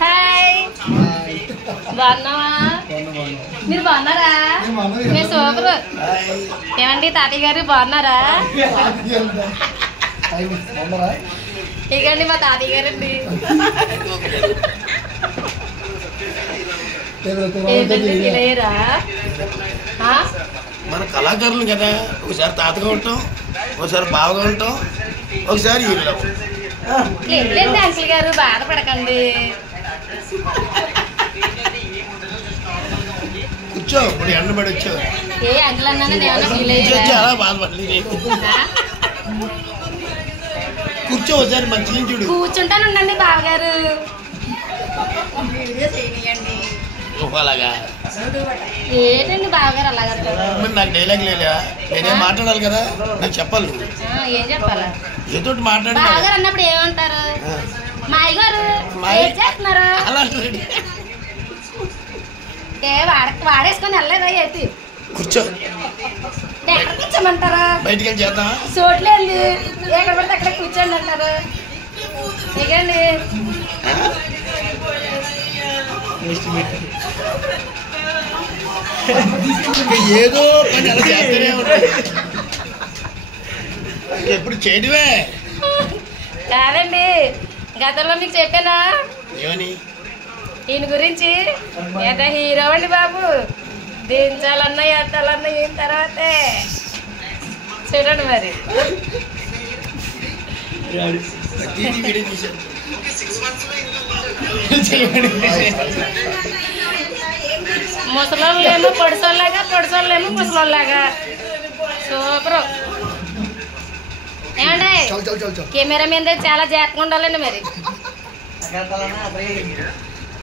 Hi బాగున్నావా? మీరు బాగున్నారా? మీరు సూపర్. ఏమండి తాతయ్య గారు బాగున్నారా? ఇకండి మా తాతయ్య గారండి. లేరా మన కళాకారులు కదా, ఒకసారి తాతగా ఉంటాం, ఒకసారి బావగా ఉంటాం, ఒకసారి హీరోలో. లేదండి అంకుల్ గారు, బాధపడకండి. కూర్చో, ఇప్పుడు ఎండబడి వచ్చావు. ఏ అంకుల్ అన్నా ఏమన్నా ఫీల్ అయ్యారా? చాలా బాధపడలేదు. కూర్చో, ఒకసారి మంచి చూడు. కూర్చుంటాను ఉండండి బావగారు. అలాగా ఏంటండి బావగారు అలాగంటారు? మరి నాకు డైలాగ్ లేదా? నేనేం మాట్లాడాలి కదా, నాకు చెప్పాలి. ఏం చెప్పాలా? ఏదో మాట్లాడాలి. బావగారు అన్నప్పుడు ఏమంటారు? మా అయ్యగారు ఏం చేస్తున్నారు? అలా వాడేసుకొని వెళ్ళలేదా? అయితే కూర్చో, ఎక్కడ కూర్చోమంటారా? బయటికి వెళ్ళి చేద్దాం. చోట్లేండి, ఎక్కడ పడితే అక్కడ కూర్చోండి అంటారు. ఇకండి ఏదో పని అలా చేస్తూనే ఉంటుంది. ఎప్పుడు చేయడమే కాదండి. గతంలో మీకు చెప్పానా ఏమని? ఈయన గురించి? ఎంత హీరో అండి బాబు, దించాలన్నా ఎత్తాలన్నా ఈయన తర్వాతే. చూడండి మరి. ముసలోళ్ళేమో పొడిసోళ్ళలాగా, పొడిసోళ్ళేమో ముసలోళ్ళలాగా. సూపరు. ఏమండి కెమెరా మీద చాలా జాగ్రత్తగా ఉండాలండి మరి.